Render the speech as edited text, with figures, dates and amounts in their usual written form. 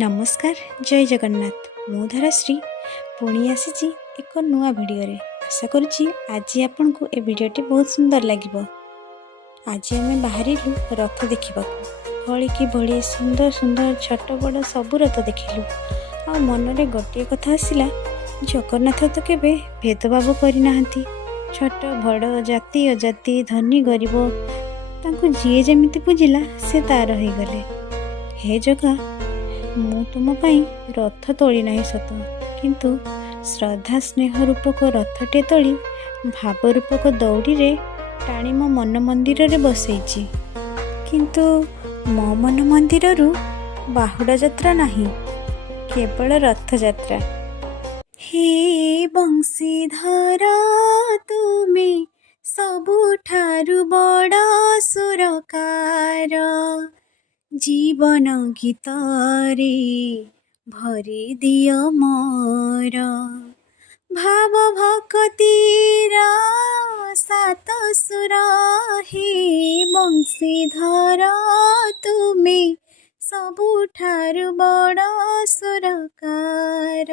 नमस्कार जय जगन्नाथ मु धराश्री पुणी आसी एक नुआ भिडियो आशा करुच्ची आज आपन को ए भिडियोटी बहुत सुंदर लगे। आज आम बाहर रथ देखा भली कि भली सुंदर सुंदर छोट बड़ सबू रथ देखिलु। आ मनरे गोटे कथा आसला, जगन्नाथ तो केबे भेदभाव करना, छोट बड़ जाति अजाति धनी गरीब तांको जी जमीती पूजिला से तार हो गले। हे जगा मु तुम पाई रथ तोली नहीं सत, किंतु श्रद्धा स्नेह रूपक रथटे तोली भाव रूपक दौड़ी रे टाणी मो मन मंदिर रे बसैची। किंतु मो मन मंदिर रु बाहुड़ा यात्रा नहीं, केवल रथ यात्रा। हे बंशीधर तुमे सबुठारु बड़ सुरकार, जीवन गीतरे भरी दियो मोर भाव भक्तिर सात सुर। हे बंशीधर तुमे सबुठारु बड़ सुरकार।